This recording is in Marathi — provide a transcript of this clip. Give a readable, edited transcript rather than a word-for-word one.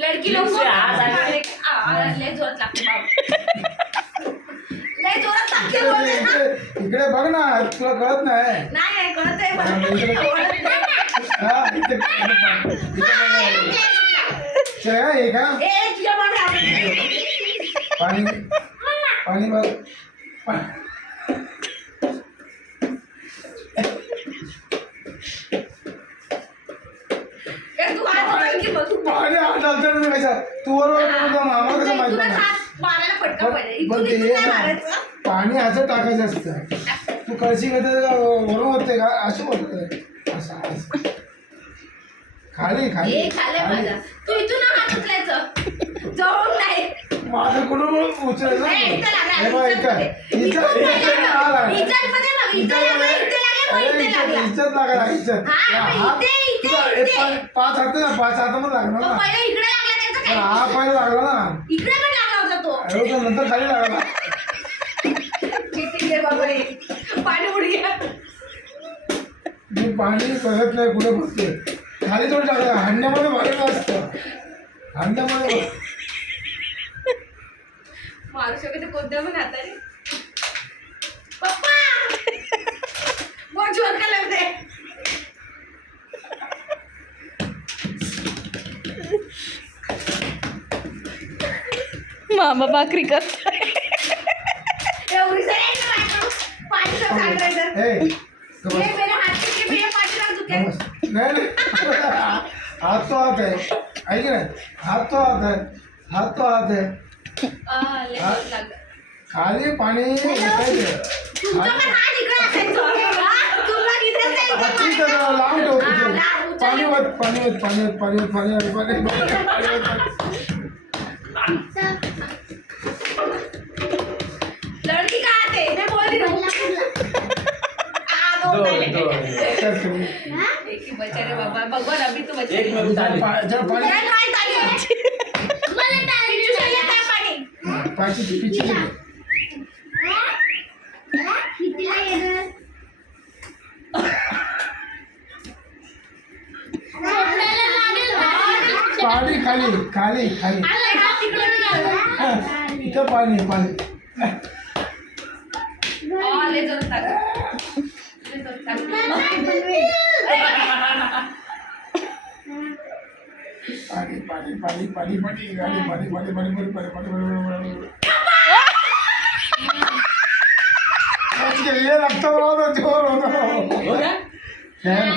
लड़की लोग को लय जोरात लागते बाबा. लय जोरात लागते बोलते ना. इकडे बघ ना, तुला कळत नाही. नाही कळत आहे मला. हा, इथे चला हे का ए तुझ्या मागे पाणी पाणी बघ. तू आज की बघ पाणी आठवतं मी कशा तू बरोबर मामा कसं माहित तुला नाही. हात मारायला फटका पडेल. पण ते इथून हे नाही ना, मारायचं. पाणी असं टाकायचं असतं. तू कळशी घेते वरून होते का असं होत असं असं. खाली खाली ए खाले माझा. तू इथून हात उचलायचं. जवळून नाही. माझं कुठं उचलायचं. ए, इथं लागला, हे बघ, इथं इथं मध्ये. इथं इथं आला. इज्जत मध्ये बघ. इथं लागला, इथं लागला, मग इथे लागला. इज्जत लागायला इज्जत. हा, हात इथे, तुझा इथे. पाच हात ना, पाच हातामध्ये लागणार मग ना. पहिले इकडे लागला त्याचं पण काय? हा पहिला लागला ना. इकडे पण लागला होता तो. अरे तो नंतर खाली लागला. किती गे बाबा रे. पाणी उडी गया. मी पाणी बघत नाही कुठे बघते. खाली थोडं टाकलं हांड्यामध्ये भरलं असतं. हांड्यामध्ये मारू शकते कोणत्या पण हाताने. पप्पा बहुत जोर का लग रहा है. मामा भाकरी करताय. एवढी सारी पाणी सब सांग रहे इधर. ए, ये मेरे हाथ के मेरे पानी रख दुखे. नहीं नहीं हाथ तो हाथ है. ऐक ना, हाथ तो हाथ है. हाथ तो हाथ है. ले लागलं. खाली पाणी उठायचं. तुमचा पण हात इकडे असायचं. हा, तुला इथेच आहे, इथे ठीक पाणी आहे, लांब ठेव हा, तुझं. लांब उचल. पाणी वत पाणी वत पाणी वत पाणी वत पाणी वत पाणी वत पाणी वत. लड़की कहाँ थे मैं बोल रही हूँ. दो चल, चल. एक ही बचा रे बाबा. भगवान अभी तो बचा. एक मिनिट चालेल. जरा पाणी काय काय चालू मला टाळी चुसायला काय पाणी. पाची पिची दे. पाणी खाली खाली खाली. अरे हात तिकडे हा, इथं पाणी पाणी. ले जरा टाक. ले जरा टाक. पाणी पाणी पाणी पाणी पाणी पाणी पाणी पाणी पाणी पाणी पाणी पाणी पाणी. ये लगता जोर होता. हो गया? है ना?